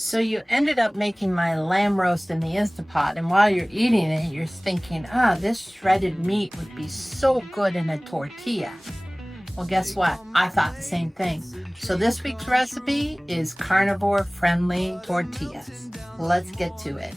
So you ended up making my lamb roast in the Instapot, and while you're eating it, you're thinking, this shredded meat would be so good in a tortilla. Well, guess what? I thought the same thing. So this week's recipe is carnivore-friendly tortillas. Let's get to it.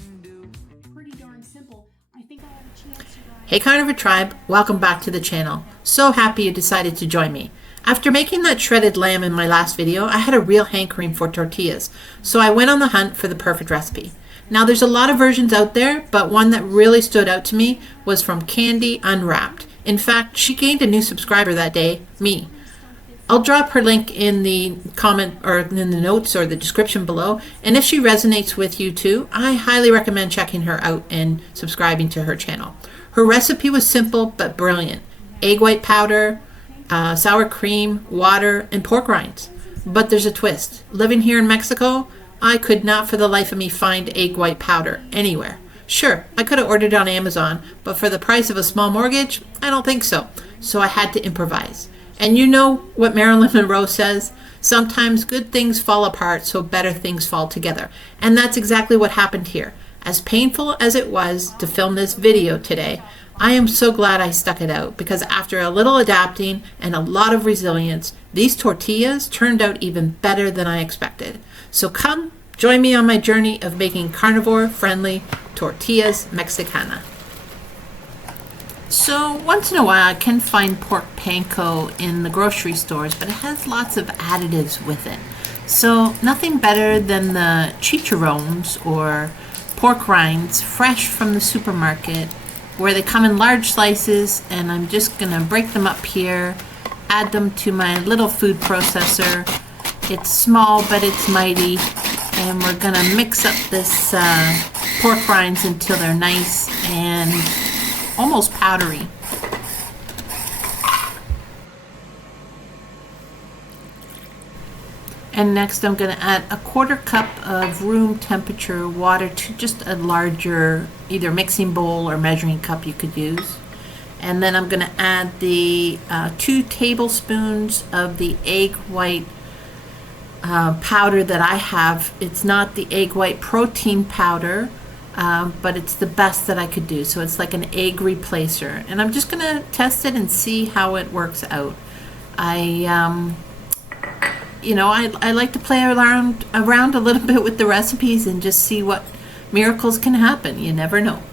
Hey Carnivore Tribe, welcome back to the channel. So happy you decided to join me. After making that shredded lamb in my last video, I had a real hankering for tortillas, so I went on the hunt for the perfect recipe. Now there's a lot of versions out there, but one that really stood out to me was from Kandi Unwrapped. In fact, she gained a new subscriber that day, me. I'll drop her link in the comment or in the notes or the description below, and if she resonates with you too, I highly recommend checking her out and subscribing to her channel. Her recipe was simple but brilliant. Egg white powder, sour cream, water, and pork rinds. But there's a twist. Living here in Mexico, I could not for the life of me find egg white powder anywhere. Sure, I could have ordered it on Amazon, but for the price of a small mortgage, I don't think so. So I had to improvise. And you know what Marilyn Monroe says? Sometimes good things fall apart so better things fall together. And that's exactly what happened here. As painful as it was to film this video today, I am so glad I stuck it out, because after a little adapting and a lot of resilience, these tortillas turned out even better than I expected. So come join me on my journey of making carnivore-friendly tortillas mexicana. So once in a while I can find pork panko in the grocery stores, but it has lots of additives with it. So nothing better than the chicharrones or pork rinds fresh from the supermarket, where they come in large slices, and I'm just gonna break them up here, add them to my little food processor. It's small but it's mighty, and we're gonna mix up this pork rinds until they're nice and almost powdery. And next I'm going to add a 1/4 cup of room temperature water to just a larger either mixing bowl or measuring cup you could use. And then I'm going to add the 2 tablespoons of the egg white powder that I have. It's not the egg white protein powder, but it's the best that I could do. So it's like an egg replacer. And I'm just going to test it and see how it works out. I like to play around a little bit with the recipes and just see what miracles can happen. You never know.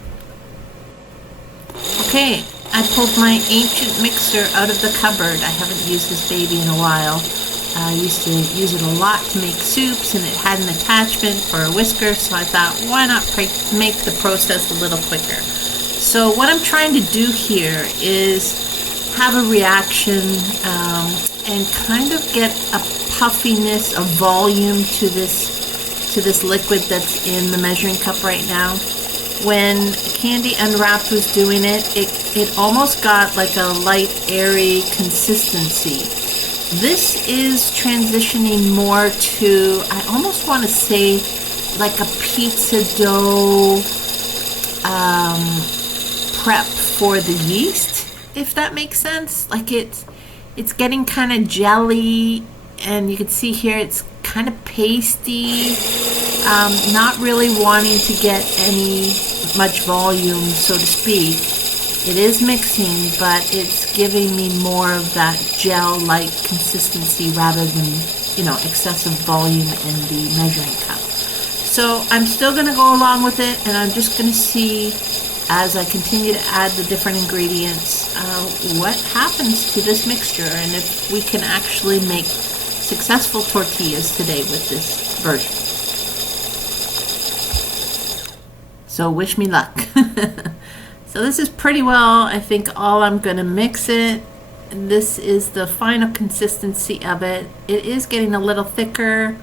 Okay, I pulled my ancient mixer out of the cupboard. I haven't used this baby in a while. I used to use it a lot to make soups, and it had an attachment for a whisker, so I thought, why not make the process a little quicker? So what I'm trying to do here is have a reaction and kind of get a puffiness, a volume to this liquid that's in the measuring cup right now. When Kandi Unwrapped was doing it, it almost got like a light, airy consistency. This is transitioning more to, I almost want to say, like a pizza dough prep for the yeast, if that makes sense. Like it's getting kind of jelly, and you can see here it's kind of pasty, not really wanting to get much volume, so to speak. It is mixing, but it's giving me more of that gel-like consistency rather than, excessive volume in the measuring cup. So I'm still going to go along with it, and I'm just going to see, as I continue to add the different ingredients, what happens to this mixture, and if we can actually make successful tortillas today with this version. So wish me luck. So this is pretty well, I think, all I'm going to mix it. And this is the final consistency of it. It is getting a little thicker,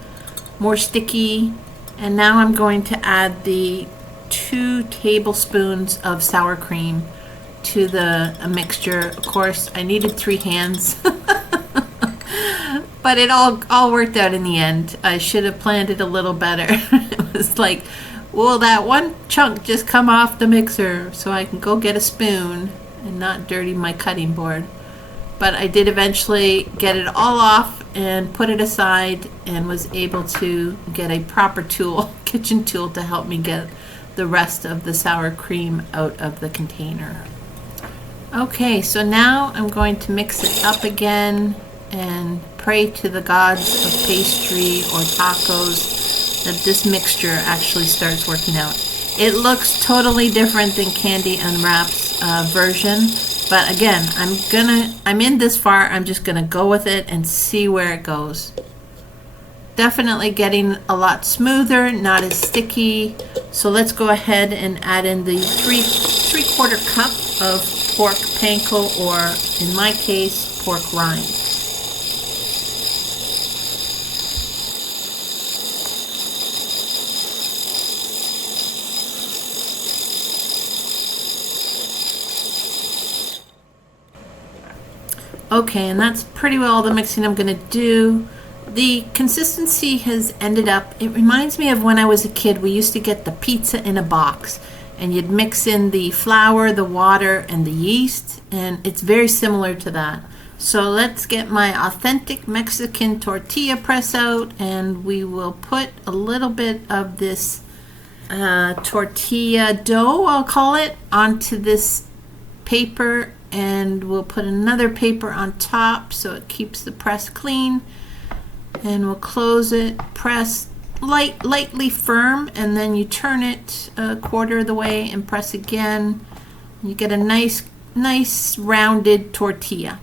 more sticky, and now I'm going to add the 2 tablespoons of sour cream to the mixture. Of course, I needed 3 hands, but it all worked out in the end. I should have planned it a little better. It was like, will that one chunk just come off the mixer so I can go get a spoon and not dirty my cutting board? but I did eventually get it all off and put it aside, and was able to get a proper tool, kitchen tool, to help me get the rest of the sour cream out of the container. Okay, so now I'm going to mix it up again and pray to the gods of pastry or tacos that this mixture actually starts working out. It looks totally different than Kandi Unwrapped's version, but again, I'm in this far, I'm just gonna go with it and see where it goes. Definitely getting a lot smoother, not as sticky. So let's go ahead and add in the three-quarter cup of pork panko, or in my case, pork rinds. Okay, and that's pretty well all the mixing I'm going to do. The consistency has ended up, it reminds me of when I was a kid. We used to get the pizza in a box, and you'd mix in the flour, the water, and the yeast, and it's very similar to that. So let's get my authentic Mexican tortilla press out, and we will put a little bit of this tortilla dough, I'll call it, onto this paper, and we'll put another paper on top so it keeps the press clean, and we'll close it, press lightly firm, and then you turn it a quarter of the way and press again. You get a nice rounded tortilla.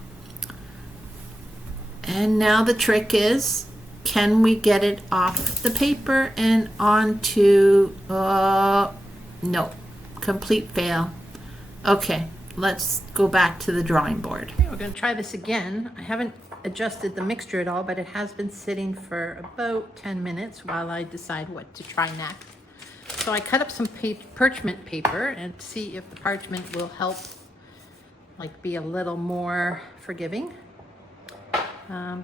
And now the trick is, can we get it off the paper and onto, no, complete fail. Okay, let's go back to the drawing board. Okay, we're gonna try this again. I haven't adjusted the mixture at all, but it has been sitting for about 10 minutes while I decide what to try next. So I cut up some parchment paper and see if the parchment will help, like, be a little more forgiving.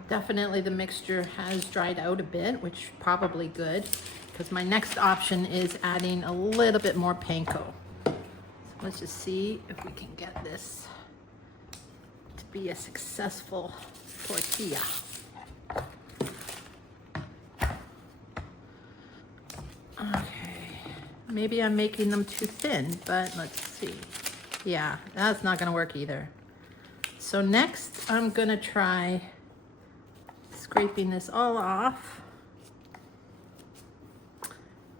Definitely the mixture has dried out a bit, which is probably good, because my next option is adding a little bit more panko. So let's just see if we can get this to be a successful tortilla. Okay, maybe I'm making them too thin, but let's see. Yeah, that's not gonna work either. So next I'm gonna try scraping this all off,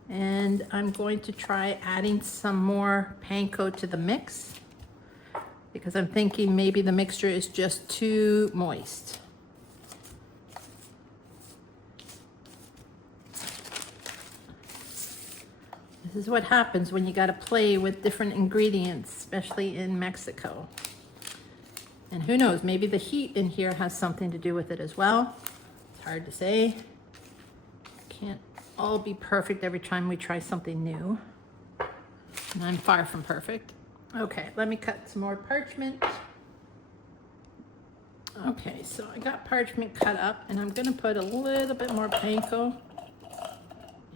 and I'm going to try adding some more panko to the mix, because I'm thinking maybe the mixture is just too moist. This is what happens when you got to play with different ingredients, especially in Mexico. And who knows, maybe the heat in here has something to do with it as well. It's hard to say. Can't all be perfect every time we try something new. And I'm far from perfect. Okay, let me cut some more parchment. Okay, so I got parchment cut up, and I'm gonna put a little bit more panko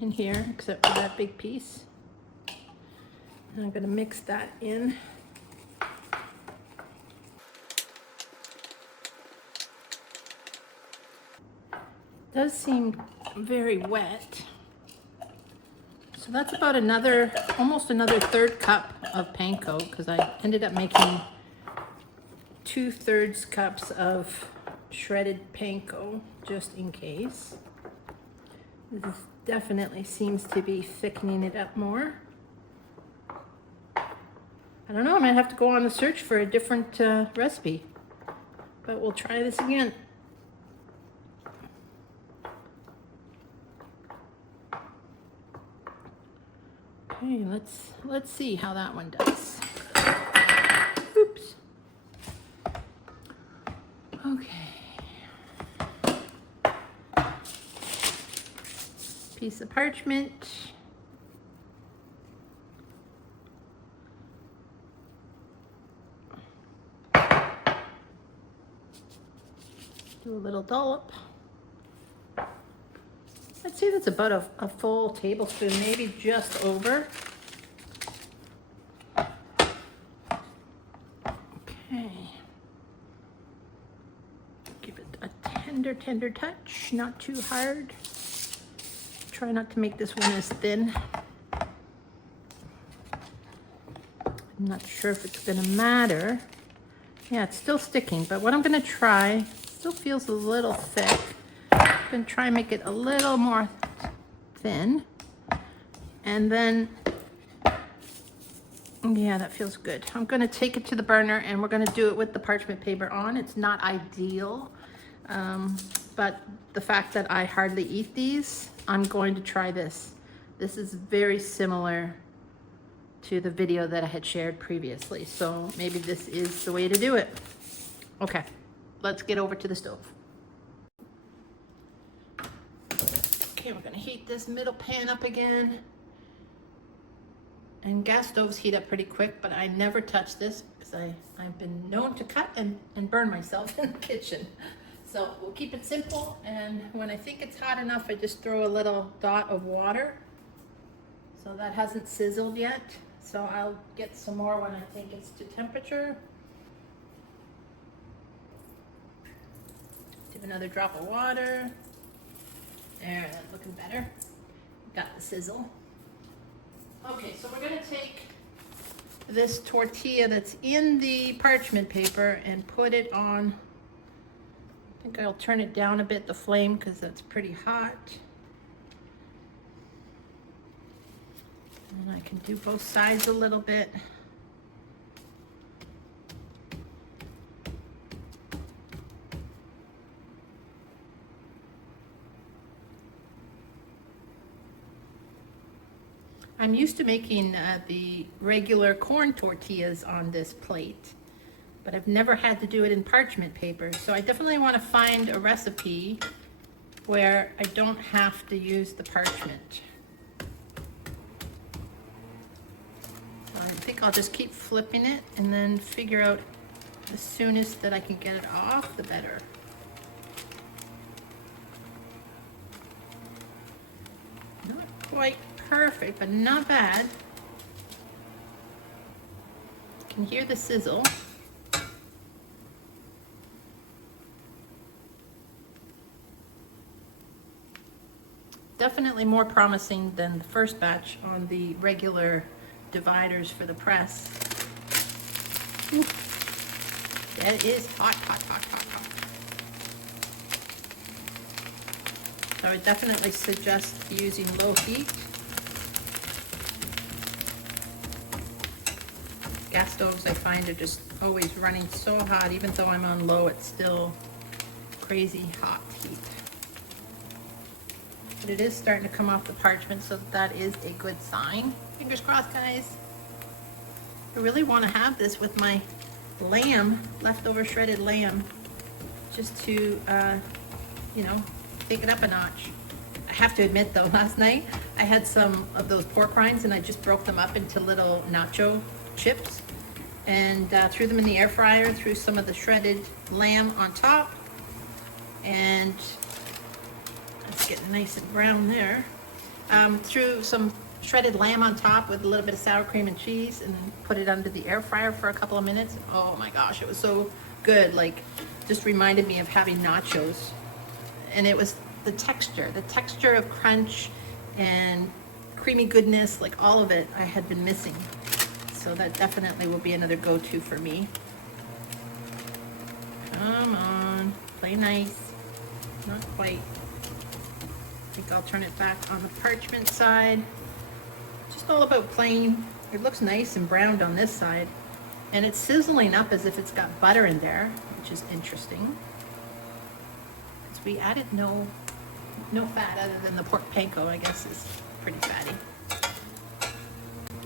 in here, except for that big piece. And I'm gonna mix that in. Does seem very wet. So that's about almost another third cup of panko, because I ended up making 2/3 cups of shredded panko, just in case. This definitely seems to be thickening it up more. I don't know, I might have to go on the search for a different recipe, but we'll try this again. Okay, let's see how that one does. Oops. Okay. Piece of parchment. Do a little dollop. I'd say that's about a full tablespoon, maybe just over. Okay. tender touch, not too hard. Try not to make this one as thin. I'm not sure if it's gonna matter. Yeah, it's still sticking, but what I'm gonna try, still feels a little thick. I'm gonna try and make it a little more thin. And then, yeah, that feels good. I'm gonna take it to the burner and we're gonna do it with the parchment paper on. It's not ideal, but the fact that I hardly eat these, I'm going to try this. This is very similar to the video that I had shared previously. So maybe this is the way to do it. Okay, let's get over to the stove. Okay, we're gonna heat this middle pan up again. And gas stoves heat up pretty quick, but I never touch this because I've been known to cut and burn myself in the kitchen. So we'll keep it simple, and when I think it's hot enough, I just throw a little dot of water. So that hasn't sizzled yet. So I'll get some more when I think it's to temperature. Do another drop of water. There, that's looking better. Got the sizzle. Okay, so we're gonna take this tortilla that's in the parchment paper and put it on. I think I'll turn it down a bit, the flame, because that's pretty hot. And I can do both sides a little bit. I'm used to making the regular corn tortillas on this plate, but I've never had to do it in parchment paper. So I definitely want to find a recipe where I don't have to use the parchment. I think I'll just keep flipping it and then figure out the soonest that I can get it off, the better. Not quite perfect, but not bad. You can hear the sizzle. Definitely more promising than the first batch on the regular dividers for the press. Ooh. That is hot, hot, hot, hot, hot. So I would definitely suggest using low heat. Gas stoves, I find, are just always running so hot. Even though I'm on low, it's still crazy hot heat. But it is starting to come off the parchment, so that is a good sign. Fingers crossed, guys. I really want to have this with my lamb, leftover shredded lamb, just to, you know, take it up a notch. I have to admit though, last night I had some of those pork rinds and I just broke them up into little nacho chips and threw them in the air fryer, threw some of the shredded lamb on top, and it's getting nice and brown there. Threw some shredded lamb on top with a little bit of sour cream and cheese, and then put it under the air fryer for a couple of minutes. Oh my gosh, it was so good. Like, just reminded me of having nachos. And it was the texture of crunch and creamy goodness, like all of it I had been missing. So that definitely will be another go-to for me. Come on, play nice. Not quite. I think I'll turn it back on the parchment side. Just all about playing. It looks nice and browned on this side. And it's sizzling up as if it's got butter in there, which is interesting. Because we added no fat other than the pork panko, I guess, is pretty fatty.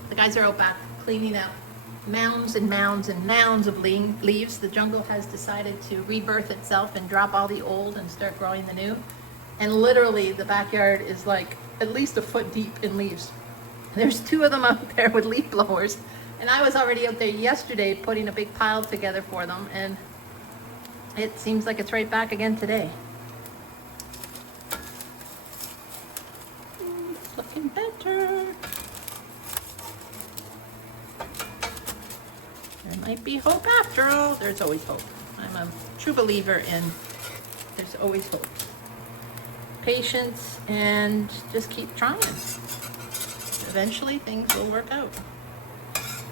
The guys are out back cleaning up mounds and mounds and mounds of leaves. The jungle has decided to rebirth itself and drop all the old and start growing the new. And literally the backyard is like at least a foot deep in leaves. There's 2 of them out there with leaf blowers. And I was already out there yesterday putting a big pile together for them, and it seems like it's right back again today. It's looking better. There might be hope after all. There's always hope. I'm a true believer in there's always hope. Patience and just keep trying. Eventually things will work out.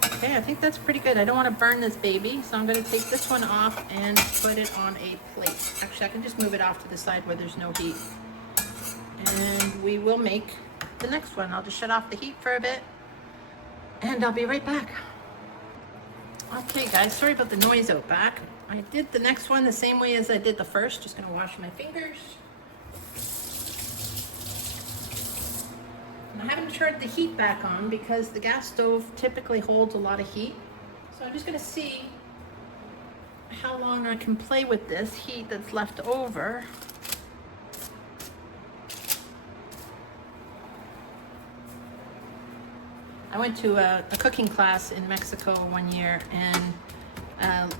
Okay, I think that's pretty good. I don't want to burn this baby, so I'm going to take this one off and put it on a plate. Actually, I can just move it off to the side where there's no heat. And we will make the next one. I'll just shut off the heat for a bit and I'll be right back. Okay guys, sorry about the noise out back. I did the next one the same way as I did the first. Just going to wash my fingers. I haven't turned the heat back on because the gas stove typically holds a lot of heat. So I'm just going to see how long I can play with this heat that's left over. I went to a cooking class in Mexico one year, and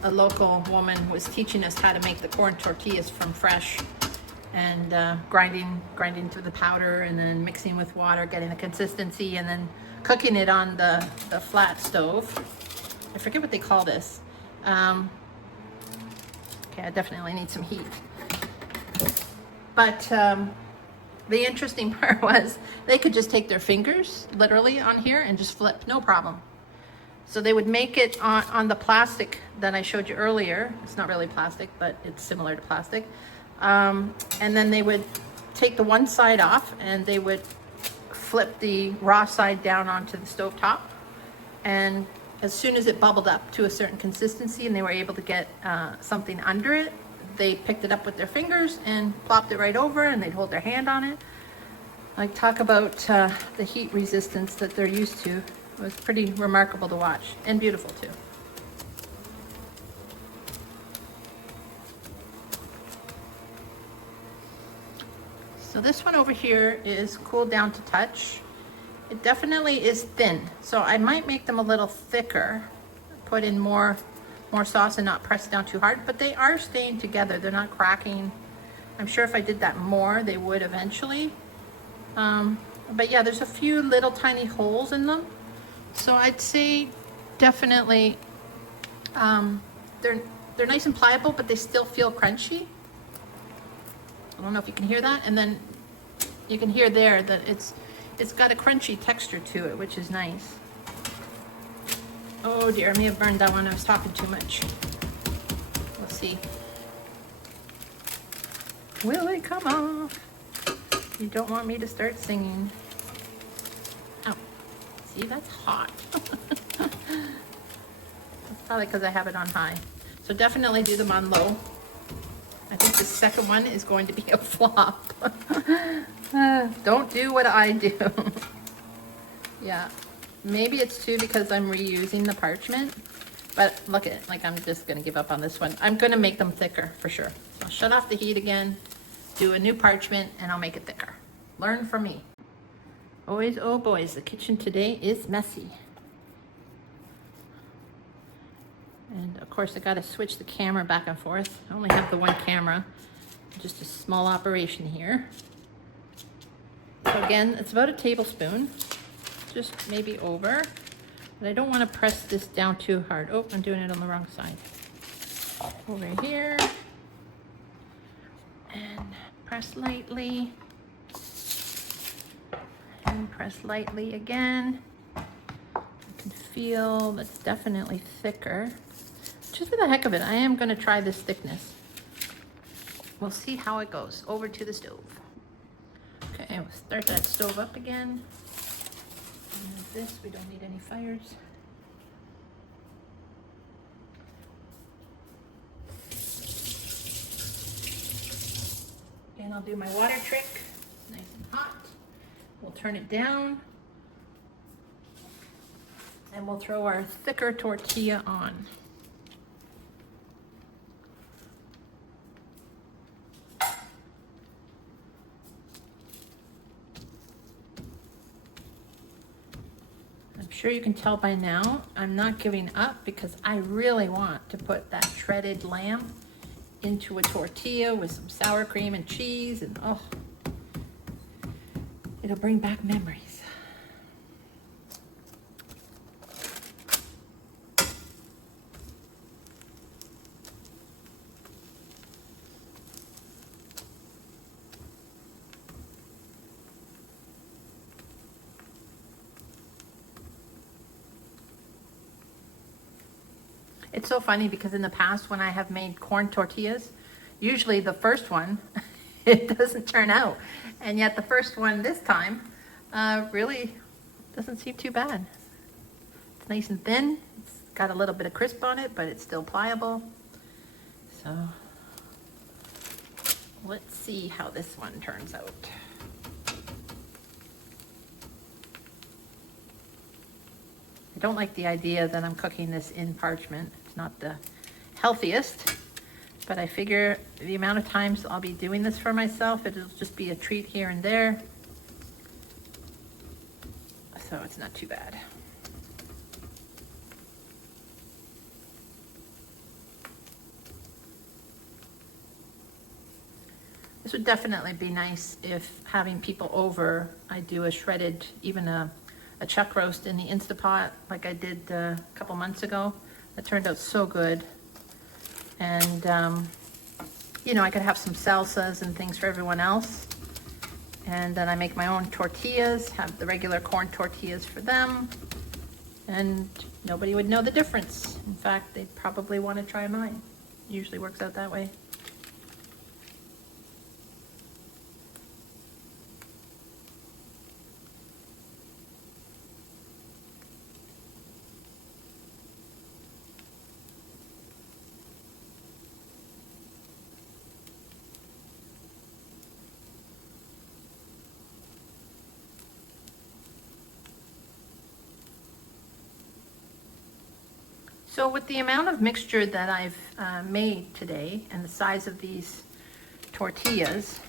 a local woman was teaching us how to make the corn tortillas from fresh, and grinding through the powder and then mixing with water, getting the consistency, and then cooking it on the flat stove. I forget what they call this. Okay, I definitely need some heat. But the interesting part was they could just take their fingers literally on here and just flip, no problem. So they would make it on the plastic that I showed you earlier. It's not really plastic, but it's similar to plastic. And then they would take the one side off and they would flip the raw side down onto the stove top. And as soon as it bubbled up to a certain consistency and they were able to get something under it, they picked it up with their fingers and plopped it right over, and they'd hold their hand on it. Like, talk about the heat resistance that they're used to. It was pretty remarkable to watch, and beautiful too. So this one over here is cooled down to touch. It definitely is thin, so I might make them a little thicker, put in more sauce and not press down too hard, but they are staying together. They're not cracking. I'm sure if I did that more, they would eventually. But yeah, there's a few little tiny holes in them. So I'd say definitely they're nice and pliable, but they still feel crunchy. I don't know if you can hear that. And then you can hear there that it's got a crunchy texture to it, which is nice. Oh dear, I may have burned that one. I was talking too much. We'll see. Will it come off? You don't want me to start singing. Oh, see, that's hot. That's probably because I have it on high. So definitely do them on low. I think the second one is going to be a flop. Don't do what I do. Yeah, maybe it's too because I'm reusing the parchment, but look at it, like I'm just gonna give up on this one. I'm gonna make them thicker for sure. So I'll shut off the heat again, do a new parchment, and I'll make it thicker. Learn from me. Boys, oh boys, the kitchen today is messy. And of course I gotta switch the camera back and forth. I only have the one camera, just a small operation here. So again, it's about a tablespoon, just maybe over. But I don't want to press this down too hard. Oh, I'm doing it on the wrong side. Over here. And press lightly. And press lightly again. You can feel that's definitely thicker. Just for the heck of it, I am going to try this thickness. We'll see how it goes. Over to the stove. Okay, we'll start that stove up again. And with this, we don't need any fires. And I'll do my water trick. It's nice and hot. We'll turn it down. And we'll throw our thicker tortilla on. I'm sure you can tell by now, I'm not giving up because I really want to put that shredded lamb into a tortilla with some sour cream and cheese, and oh, it'll bring back memories. It's so funny because in the past when I have made corn tortillas, usually the first one, it doesn't turn out. And yet the first one this time really doesn't seem too bad. It's nice and thin. It's got a little bit of crisp on it, but it's still pliable. So let's see how this one turns out. I don't like the idea that I'm cooking this in parchment. It's not the healthiest, but I figure the amount of times I'll be doing this for myself, it'll just be a treat here and there. So it's not too bad. This would definitely be nice if having people over, I do a shredded, even a chuck roast in the Instapot like I did a couple months ago. That turned out so good. And, you know, I could have some salsas and things for everyone else. And then I make my own tortillas, have the regular corn tortillas for them. And nobody would know the difference. In fact, they'd probably want to try mine. It usually works out that way. So with the amount of mixture that I've made today and the size of these tortillas,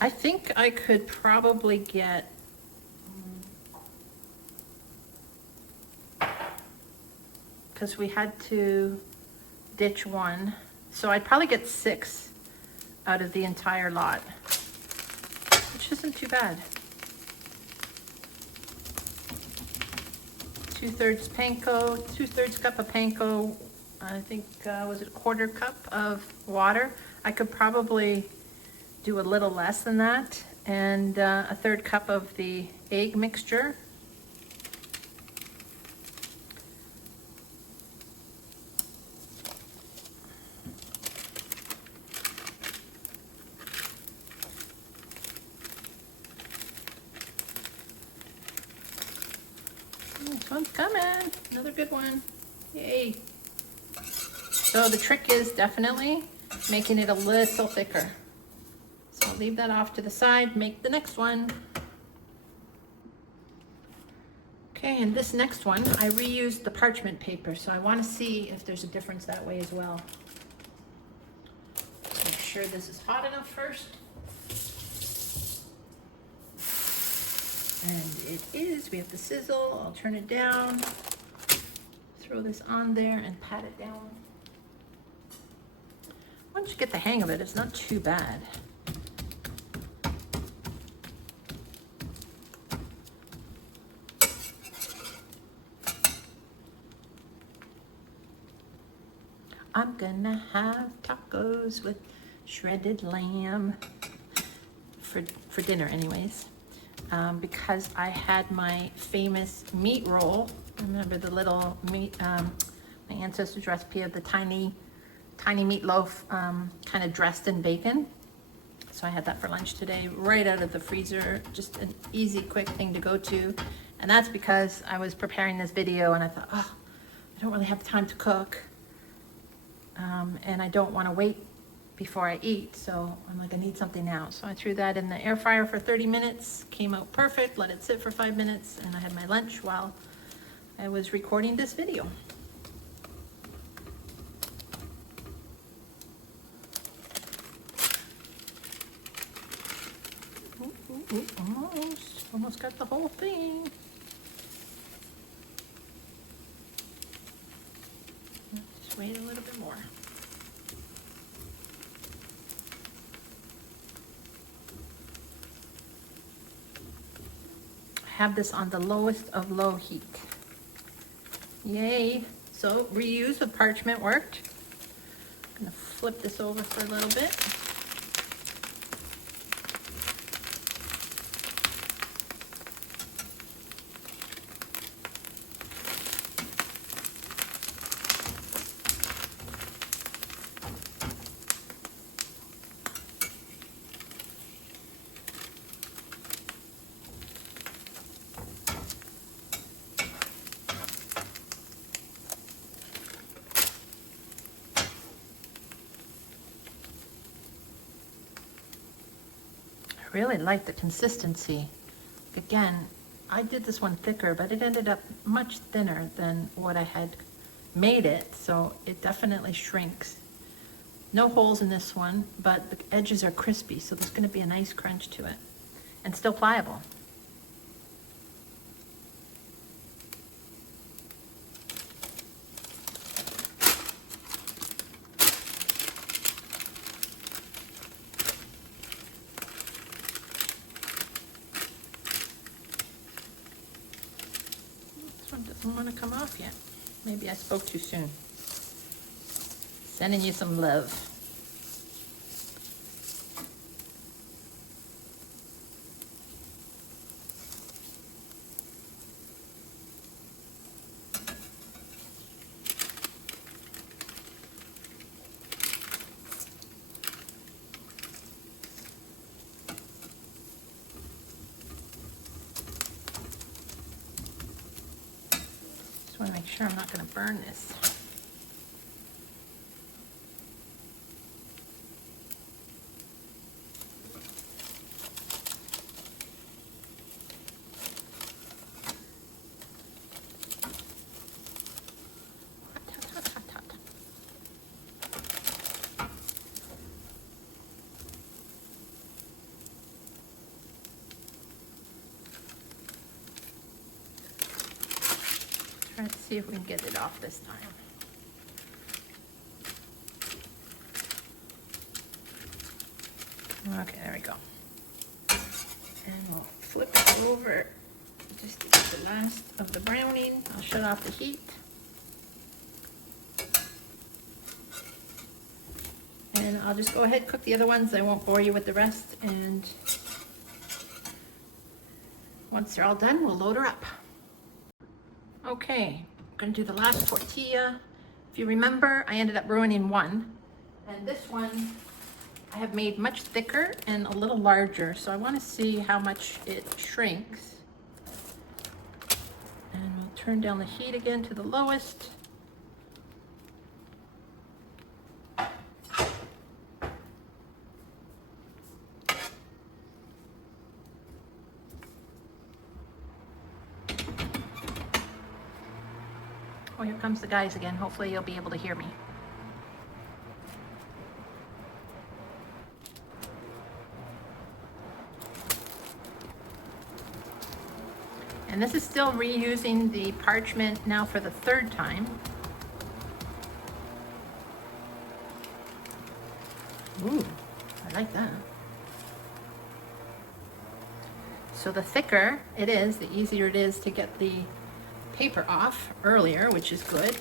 I think I could probably get because we had to ditch one, so I'd probably get 6 out of the entire lot, which isn't too bad. 2/3 panko, 2/3 cup of panko, I think, was it a 1/4 cup of water? I could probably do a little less than that, and a 1/3 cup of the egg mixture. This one's coming, another good one, yay. So the trick is definitely making it a little thicker. So I'll leave that off to the side, make the next one. Okay, and this next one, I reused the parchment paper, so I want to see if there's a difference that way as well. Make sure this is hot enough first. And it is. We have the sizzle. I'll turn it down, throw this on there and pat it down. Once you get the hang of it, it's not too bad. I'm gonna have tacos with shredded lamb for dinner anyways. Because I had my famous meat roll. Remember the little meat, my ancestors' recipe of the tiny meatloaf, kind of dressed in bacon. So I had that for lunch today, right out of the freezer. Just an easy, quick thing to go to. And that's because I was preparing this video and I thought, oh, I don't really have time to cook. And I don't want to wait before I eat, so I'm like, I need something now. So I threw that in the air fryer for 30 minutes, came out perfect, let it sit for 5 minutes, and I had my lunch while I was recording this video. Ooh, almost got the whole thing. Just wait a little bit more. Have this on the lowest of low heat. Yay. So reuse of parchment worked. I'm gonna flip this over for a little bit. I really like the consistency. Again, I did this one thicker, but it ended up much thinner than what I had made it, so it definitely shrinks. No holes in this one, but the edges are crispy, so there's going to be a nice crunch to it, and still pliable. This one doesn't want to come off yet. Maybe I spoke too soon. Sending you some love. Just want to make sure I'm not going to burn this. Let's see if we can get it off this time. Okay, there we go. And we'll flip it over just to get the last of the browning. I'll shut off the heat. And I'll just go ahead and cook the other ones. I won't bore you with the rest. And once they're all done, we'll load her up. Okay, I'm gonna do the last tortilla. If you remember, I ended up ruining one. And this one I have made much thicker and a little larger. So I wanna see how much it shrinks. And we'll turn down the heat again to the lowest. Oh, here comes the guys again. Hopefully you'll be able to hear me. And this is still reusing the parchment now for the third time. Ooh, I like that. So the thicker it is, the easier it is to get the paper off earlier, which is good.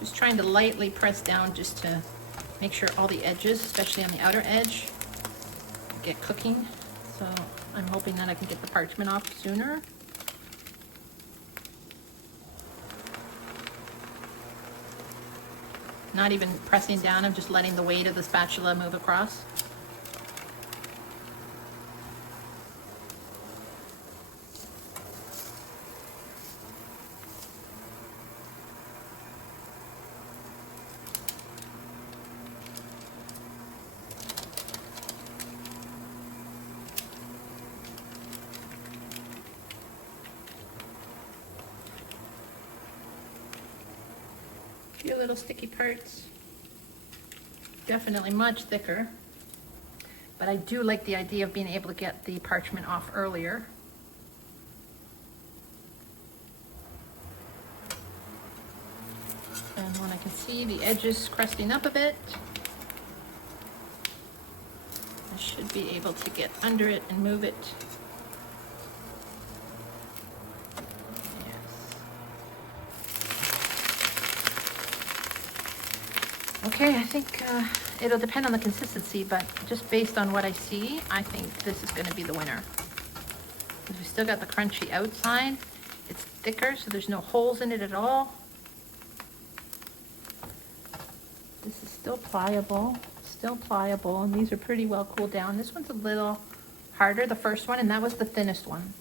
Just trying to lightly press down just to make sure all the edges, especially on the outer edge, get cooking. So I'm hoping that I can get the parchment off sooner. Not even pressing down, I'm just letting the weight of the spatula move across. A few little sticky parts. Definitely much thicker, but I do like the idea of being able to get the parchment off earlier. And when I can see the edges crusting up a bit, I should be able to get under it and move it. Okay, I think it'll depend on the consistency, but just based on what I see, I think this is going to be the winner. Because we still got the crunchy outside. It's thicker, so there's no holes in it at all. This is still pliable, and these are pretty well cooled down. This one's a little harder, the first one, and that was the thinnest one.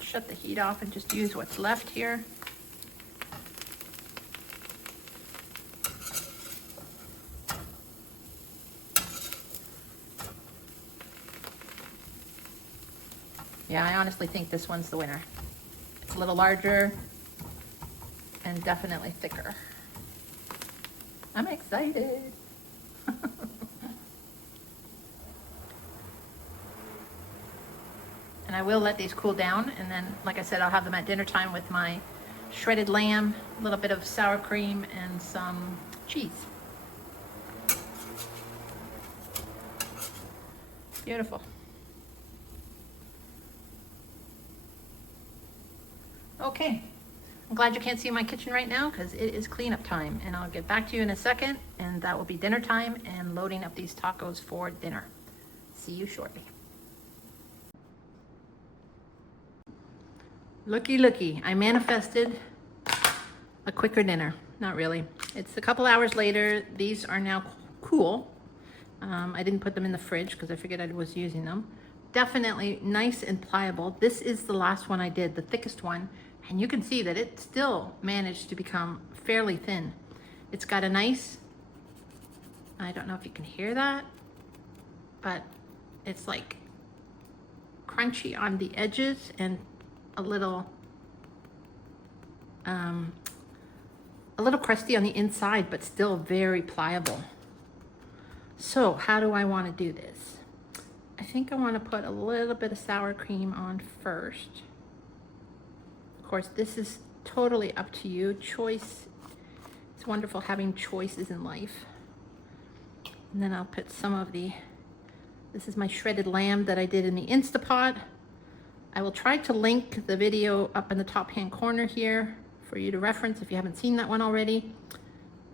Shut the heat off and just use what's left here. Yeah, I honestly think this one's the winner. It's a little larger and definitely thicker. I'm excited. And I will let these cool down, and then, like I said, I'll have them at dinner time with my shredded lamb, a little bit of sour cream, and some cheese. Beautiful. Okay, I'm glad you can't see my kitchen right now because it is cleanup time, and I'll get back to you in a second, and that will be dinner time and loading up these tacos for dinner. See you shortly. Looky, looky, I manifested a quicker dinner. Not really. It's a couple hours later. These are now cool. I didn't put them in the fridge because I figured I was using them. Definitely nice and pliable. This is the last one I did, the thickest one. And you can see that it still managed to become fairly thin. It's got a nice, I don't know if you can hear that, but it's like crunchy on the edges and a little crusty on the inside, but still very pliable. So how do I want to do this? I think I want to put a little bit of sour cream on first. Of course, this is totally up to you. Choice. It's wonderful having choices in life. And then I'll put some of this is my shredded lamb that I did in the Instapot. I will try to link the video up in the top hand corner here for you to reference if you haven't seen that one already.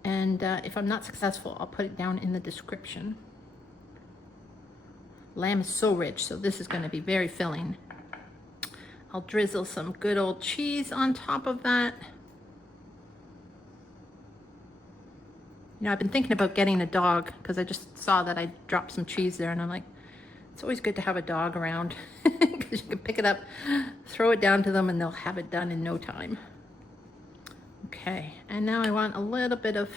And if I'm not successful, I'll put it down in the description. Lamb is so rich, so this is going to be very filling. I'll drizzle some good old cheese on top of that. You know, I've been thinking about getting a dog because I just saw that I dropped some cheese there, and I'm like, it's always good to have a dog around because you can pick it up, throw it down to them, and they'll have it done in no time. Okay, and now I want a little bit of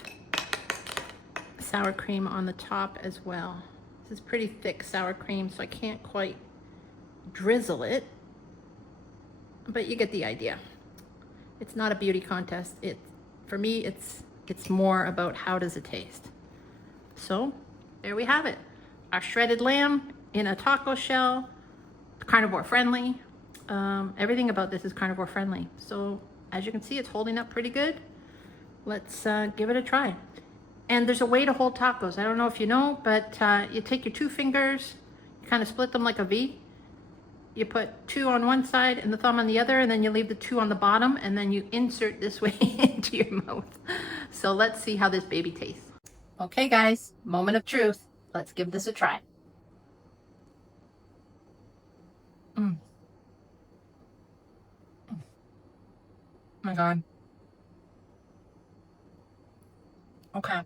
sour cream on the top as well. This is pretty thick sour cream, so I can't quite drizzle it, but you get the idea. It's not a beauty contest. For me, it's more about how does it taste. So there we have it. Our shredded lamb in a taco shell, carnivore friendly. Everything about this is carnivore friendly. So as you can see, it's holding up pretty good. Let's give it a try. And there's a way to hold tacos. I don't know if you know, but you take your two fingers, you kind of split them like a V. You put two on one side and the thumb on the other, and then you leave the two on the bottom, and then you insert this way into your mouth. So let's see how this baby tastes. Okay guys, moment of truth. Let's give this a try. Oh my God. Okay.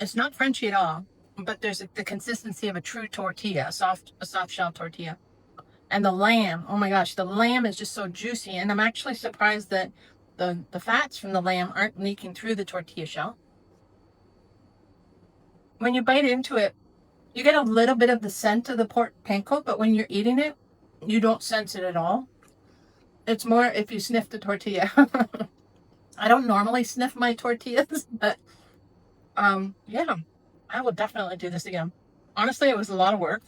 It's not crunchy at all, but there's the consistency of a true tortilla, a soft shell tortilla. And the lamb, oh my gosh, the lamb is just so juicy. And I'm actually surprised that the fats from the lamb aren't leaking through the tortilla shell. When you bite into it, you get a little bit of the scent of the pork panko, but when you're eating it, you don't sense it at all. It's more if you sniff the tortilla. I don't normally sniff my tortillas, but yeah, I will definitely do this again. Honestly, it was a lot of work,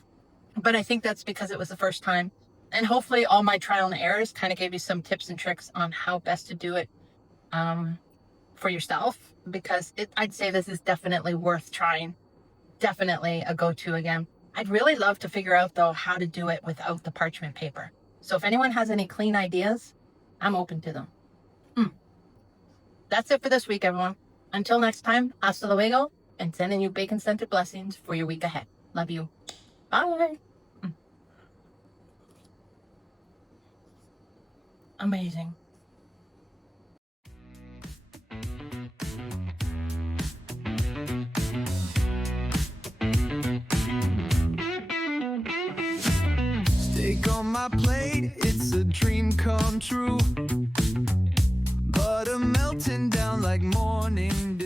but I think that's because it was the first time. And hopefully all my trial and errors kind of gave you some tips and tricks on how best to do it for yourself, because I'd say this is definitely worth trying. Definitely a go-to again. I'd really love to figure out though how to do it without the parchment paper. So if anyone has any clean ideas, I'm open to them. That's it for this week, everyone. Until next time, hasta luego, and sending you bacon-scented blessings for your week ahead. Love you. Bye. Amazing. cake on my plate, it's a dream come true. Butter melting down like morning dew.